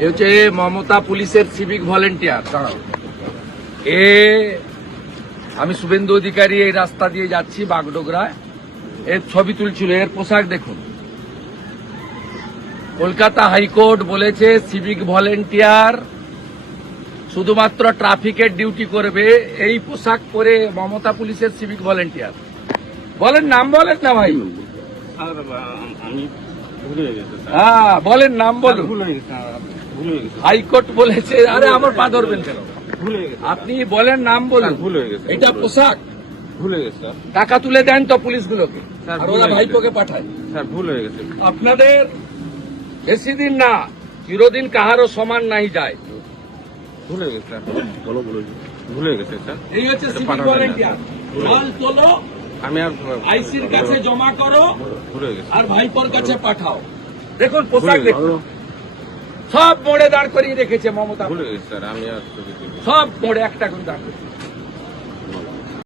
এ হচ্ছে মমতা পুলিশের civic volunteer. আমি শুভেন্দু অধিকারী এই রাস্তা দিয়ে যাচ্ছি বাগডোগরায়, এর ছবি তুলছিল। এর পোশাক দেখুন। কলকাতা হাইকোর্ট বলেছে সিভিক ভলেন্টিয়ার শুধুমাত্র ট্রাফিকের ডিউটি করবে। এই পোশাক পরে মমতা পুলিশের সিভিক ভলেন্টিয়ার। বলেন নাম, বলেন না ভাই। আমি ভুলে গেছি। হ্যাঁ বলেন নাম বলুন। ভুলে গেছি। হাইকোর্ট বলেছে। আরে আমার পা ধরবেন কেন? ভুলে গেছি। আপনি বলেন নাম বলুন। ভুল হয়ে গেছে। এটা পোশাক। ভুলে গেছি স্যার। টাকা তুলে দেন তো পুলিশগুলোকে, স্যার, আর ভুল ওরা হয়ে ভাইপোকে পাঠায়। স্যার ভুল হয়ে গেছে। আপনাদের বেশি দিন না, চিরদিন কাহারও সমান নাই যায়। ভুলে গেছে স্যার। ভুলে গেছে স্যার। এই হচ্ছে সিভিক পাঠাবেন না। ভলেন্টিয়ার। মাল তোলো, আমি আর আইসির কাছে জমা করো, ভুলে গেছি। আর ভাইপোর কাছে পাঠাও। দেখুন পোশাক ভুলে দেখুন। সব মোড়ে দাঁড় করিয়ে রেখেছে মমতা। ভুলে গেছি স্যার। আমি আর সব মোড়ে একটা করে দাঁড় করিয়ে।